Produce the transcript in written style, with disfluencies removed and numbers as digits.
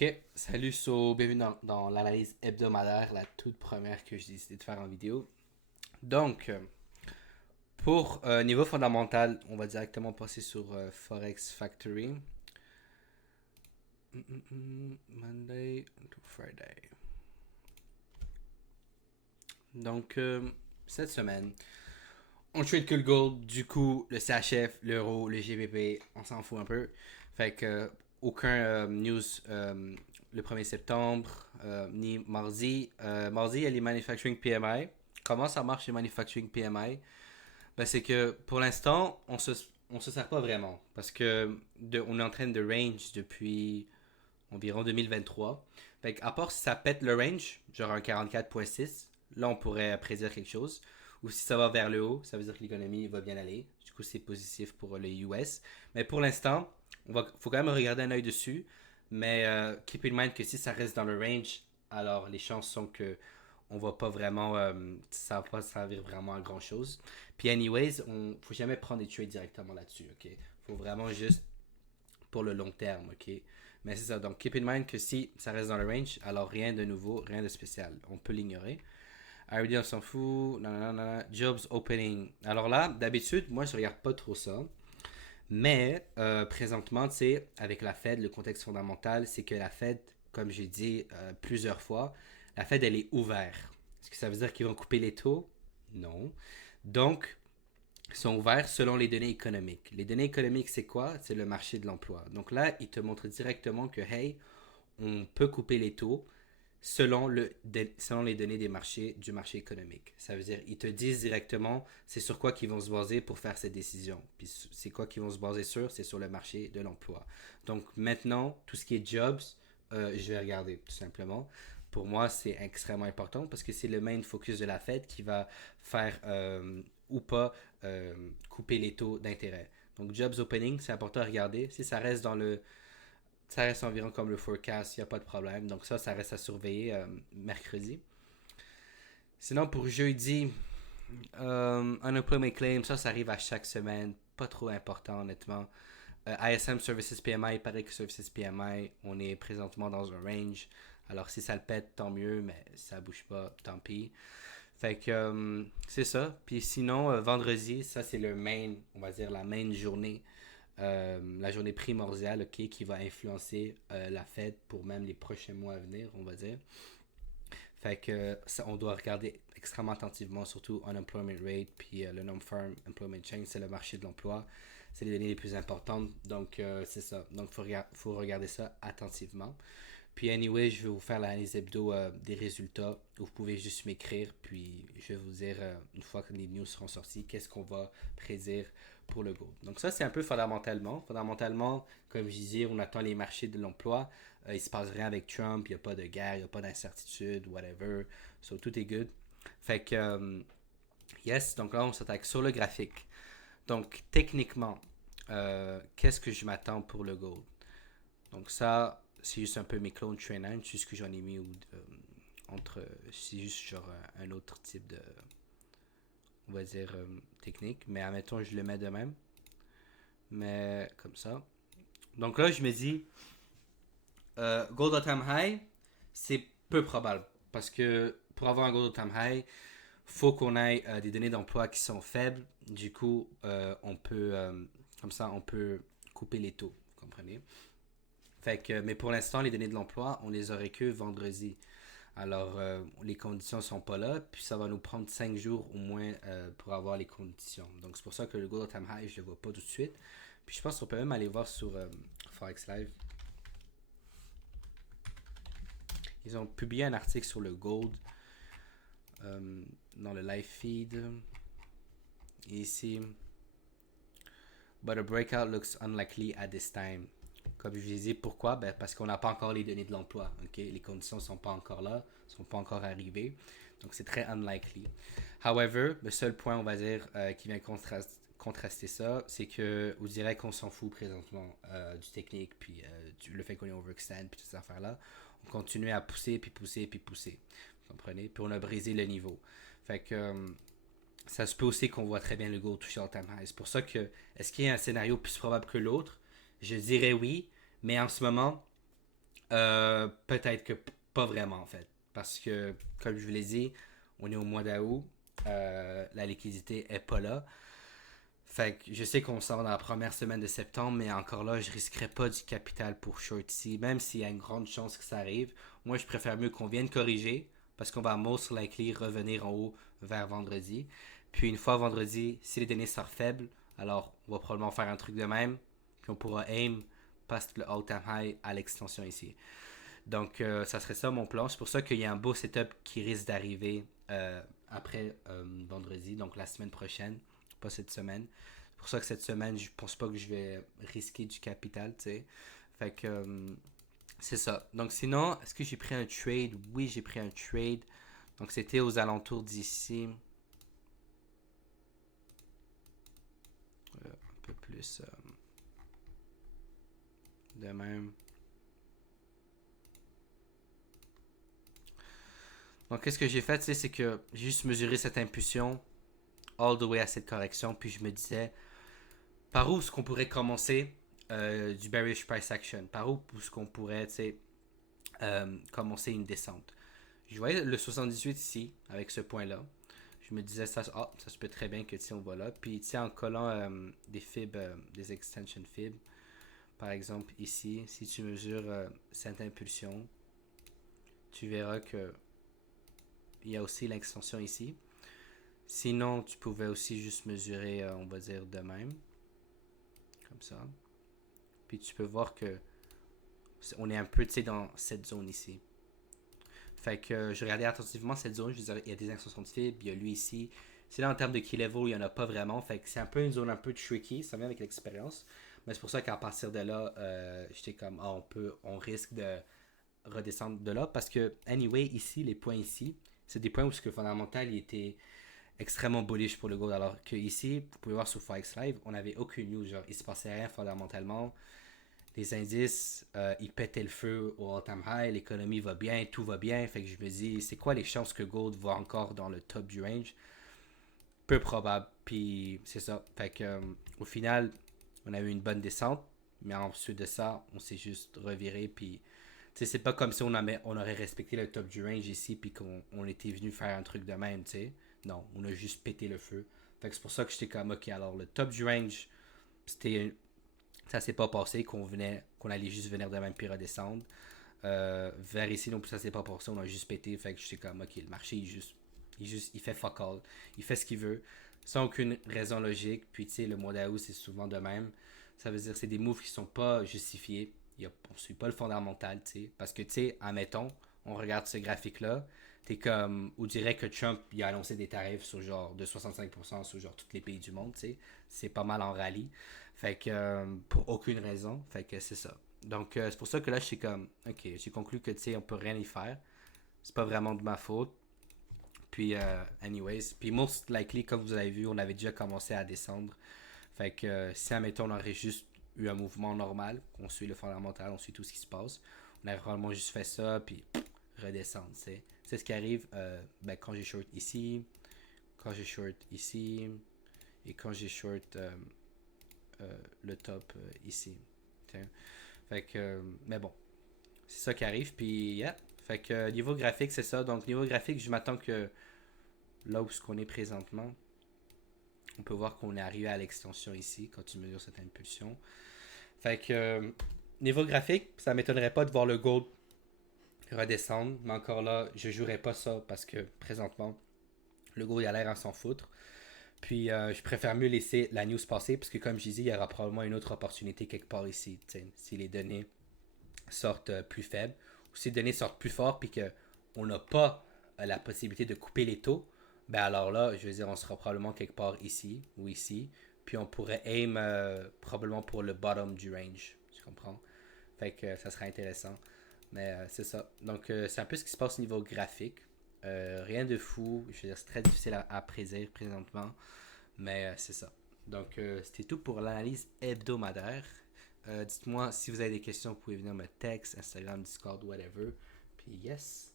Ok, salut, bienvenue dans l'analyse hebdomadaire, la toute première que j'ai décidé de faire en vidéo. Donc, pour niveau fondamental, on va directement passer sur Forex Factory. Monday to Friday. Donc, cette semaine, on trade que le gold, du coup, le CHF, l'euro, le GBP, on s'en fout un peu. Fait que aucun news le 1er septembre, ni mardi. Mardi, il y a les Manufacturing PMI. Comment ça marche les Manufacturing PMI? Ben, c'est que pour l'instant, on se sert pas vraiment. Parce que on est en train de range depuis environ 2023. Fait à part si ça pète le range, genre un 44.6, là on pourrait prédire quelque chose. Ou si ça va vers le haut, ça veut dire que l'économie va bien aller. Du coup, c'est positif pour les US. Mais pour l'instant, faut quand même regarder un œil dessus. Mais keep in mind que si ça reste dans le range, alors les chances sont que on va pas vraiment, ça va pas servir vraiment à grand chose. Puis anyways, faut jamais prendre des trades directement là-dessus, ok? Faut vraiment juste pour le long terme, ok? Mais c'est ça, donc keep in mind que si ça reste dans le range, alors rien de nouveau, rien de spécial. On peut l'ignorer. RD, on s'en fout. Nanana. Jobs opening. Alors là, d'habitude, moi, je regarde pas trop ça. Mais présentement, tu sais, avec la Fed, le contexte fondamental, c'est que la Fed, comme j'ai dit plusieurs fois, la Fed, elle est ouverte. Est-ce que ça veut dire qu'ils vont couper les taux? Non. Donc, sont ouverts selon les données économiques. Les données économiques, c'est quoi? C'est le marché de l'emploi. Donc là, ils te montrent directement que, hey, on peut couper les taux selon les données du marché économique. Ça veut dire, ils te disent directement c'est sur quoi qu'ils vont se baser pour faire cette décision. Puis c'est quoi qu'ils vont se baser sur? C'est sur le marché de l'emploi. Donc maintenant, tout ce qui est jobs, je vais regarder tout simplement. Pour moi, c'est extrêmement important parce que c'est le main focus de la Fed qui va faire ou pas couper les taux d'intérêt. Donc, jobs opening, c'est important à regarder. Si ça reste dans le ça reste environ comme le forecast, il n'y a pas de problème. Donc ça reste à surveiller mercredi. Sinon, pour jeudi, unemployment claim, ça arrive à chaque semaine. Pas trop important, honnêtement. ISM Services PMI, pareil que Services PMI, on est présentement dans un range. Alors si ça le pète, tant mieux, mais si ça bouge pas, tant pis. Fait que c'est ça. Puis sinon, vendredi, ça c'est le main, on va dire la main journée, la journée primordiale, ok, qui va influencer la Fed pour même les prochains mois à venir, on va dire. Fait que ça, on doit regarder extrêmement attentivement, surtout unemployment rate, puis le non-farm employment change, c'est le marché de l'emploi. C'est les données les plus importantes, donc c'est ça. Donc faut regarder ça attentivement. Puis anyway, je vais vous faire l'analyse hebdo des résultats. Vous pouvez juste m'écrire, puis je vais vous dire, une fois que les news seront sorties, qu'est-ce qu'on va prédire pour le gold. Donc ça, c'est un peu fondamentalement. Fondamentalement, comme je disais, on attend les marchés de l'emploi. Il se passe rien avec Trump, il n'y a pas de guerre, il n'y a pas d'incertitude, whatever. So, tout est good. Fait que, yes, donc là, on s'attaque sur le graphique. Donc, techniquement, qu'est-ce que je m'attends pour le gold? Donc ça, c'est juste un peu mes clones trainers, c'est juste que j'en ai mis entre, c'est juste genre un autre type de, on va dire, technique. Mais admettons, je le mets de même. Mais comme ça. Donc là, je me dis, gold all time high, c'est peu probable. Parce que pour avoir un gold all time high, faut qu'on ait des données d'emploi qui sont faibles. Du coup, on peut, comme ça, on peut couper les taux. Vous comprenez? Fait que, mais pour l'instant, les données de l'emploi, on les aurait que vendredi. Alors, les conditions sont pas là, puis ça va nous prendre 5 jours au moins pour avoir les conditions. Donc, c'est pour ça que le Gold All Time High, je le vois pas tout de suite. Puis, je pense qu'on peut même aller voir sur Forex Live. Ils ont publié un article sur le Gold dans le live feed. Et ici, but a breakout looks unlikely at this time. Comme je vous ai dit, pourquoi? Ben, parce qu'on n'a pas encore les données de l'emploi. Okay? Les conditions ne sont pas encore là, ne sont pas encore arrivées. Donc, c'est très unlikely. However, le seul point, on va dire, qui vient contraster ça, c'est que vous direz qu'on s'en fout présentement du technique, puis le fait qu'on est overextend, puis toutes ces affaires-là. On continue à pousser, puis pousser, puis pousser. Vous comprenez? Puis on a brisé le niveau. Fait que ça se peut aussi qu'on voit très bien le goal toucher all time high. C'est pour ça que, est-ce qu'il y a un scénario plus probable que l'autre? Je dirais oui, mais en ce moment, Peut-être que pas vraiment en fait. Parce que, comme je vous l'ai dit, on est au mois d'août. La liquidité est pas là. Fait que je sais qu'on sort dans la première semaine de septembre, mais encore là, je risquerais pas du capital pour short ici, même s'il y a une grande chance que ça arrive. Moi, je préfère mieux qu'on vienne corriger, parce qu'on va most likely revenir en haut vers vendredi. Puis une fois vendredi, si les données sortent faibles, alors on va probablement faire un truc de même, puis on pourra aim past le all-time high à l'extension ici. Donc, ça serait ça mon plan. C'est pour ça qu'il y a un beau setup qui risque d'arriver après vendredi, donc la semaine prochaine, pas cette semaine. C'est pour ça que cette semaine, je pense pas que je vais risquer du capital, tu sais. Fait que c'est ça. Donc, sinon, est-ce que j'ai pris un trade? Oui, j'ai pris un trade. Donc, c'était aux alentours d'ici. Un peu plus de même. Donc, qu'est-ce que j'ai fait, tu sais, c'est que j'ai juste mesuré cette impulsion all the way à cette correction, puis je me disais, par où est-ce qu'on pourrait commencer du bearish price action? Par où est-ce qu'on pourrait, tu sais, commencer une descente? Je voyais le 78 ici, avec ce point-là. Je me disais, ça se peut très bien que, tu sais, on va là. Puis, tu sais, en collant des fibs, des extension fibs, par exemple, ici, si tu mesures cette impulsion, tu verras que il y a aussi l'extension ici. Sinon, tu pouvais aussi juste mesurer, on va dire, de même, comme ça. Puis tu peux voir que on est un peu, tu sais, dans cette zone ici. Fait que je regardais attentivement cette zone, je disais, il y a des extensions de fibres, il y a lui ici. C'est là en termes de key level, il n'y en a pas vraiment. Fait que c'est un peu une zone un peu tricky, ça vient avec l'expérience. Mais c'est pour ça qu'à partir de là, j'étais comme, on risque de redescendre de là. Parce que, anyway, ici, les points ici, c'est des points où ce que fondamental, il était extrêmement bullish pour le gold. Alors que ici, vous pouvez voir sur Forex Live, on n'avait aucune news. Genre, il se passait rien fondamentalement. Les indices, ils pétaient le feu au all-time high, l'économie va bien, tout va bien. Fait que je me dis, c'est quoi les chances que Gold va encore dans le top du range? Peu probable. Puis c'est ça. Fait que au final, on a eu une bonne descente, mais ensuite de ça, on s'est juste reviré. Puis c'est pas comme si on aurait respecté le top du range ici, puis qu'on était venu faire un truc de même, tu sais. Non, on a juste pété le feu. Fait que c'est pour ça que j'étais comme, ok, alors le top du range, c'était ça s'est pas passé qu'on allait juste venir de même puis redescendre. Vers ici non plus ça s'est pas passé, on a juste pété. Fait que j'étais comme ok, le marché il fait fuck all, il fait ce qu'il veut sans aucune raison logique. Puis tu sais, le mois d'août c'est souvent de même. Ça veut dire que c'est des moves qui sont pas justifiés. On suit pas le fondamental, tu sais. Parce que tu sais, admettons, on regarde ce graphique là, t'es comme, on dirait que Trump il a annoncé des tarifs sur genre de 65% sur genre tous les pays du monde, tu sais. C'est pas mal en rallye. Fait que pour aucune raison. Fait que c'est ça. Donc c'est pour ça que là je suis comme ok, j'ai conclu que tu sais on peut rien y faire. C'est pas vraiment de ma faute. Puis anyways, puis most likely comme vous avez vu, on avait déjà commencé à descendre. Fait que si admettons on aurait juste eu un mouvement normal, on suit le fondamental, on suit tout ce qui se passe, on aurait vraiment juste fait ça puis redescendre. C'est ce qui arrive quand j'ai short ici, quand j'ai short ici et quand j'ai short le top ici. T'sais. Fait que, mais bon, c'est ça qui arrive. Puis, yeah. Fait que niveau graphique, c'est ça. Donc, niveau graphique, je m'attends que là où ce qu'on est présentement, on peut voir qu'on est arrivé à l'extension ici quand tu mesures cette impulsion. Fait que niveau graphique, ça m'étonnerait pas de voir le gold redescendre. Mais encore là, je jouerais pas ça parce que présentement, le gold il a l'air à s'en foutre. Puis je préfère mieux laisser la news passer parce que comme je disais, il y aura probablement une autre opportunité quelque part ici. Si les données sortent plus faibles ou si les données sortent plus fort puis qu'on n'a pas la possibilité de couper les taux, ben alors là, je veux dire, on sera probablement quelque part ici ou ici. Puis on pourrait aim probablement pour le bottom du range. Tu comprends? Fait que ça serait intéressant. Mais c'est ça. Donc c'est un peu ce qui se passe au niveau graphique. Rien de fou. Je veux dire, c'est très difficile à prédire présentement. Mais c'est ça. Donc, c'était tout pour l'analyse hebdomadaire. Dites-moi si vous avez des questions, vous pouvez venir me texte, Instagram, Discord, whatever. Puis, yes.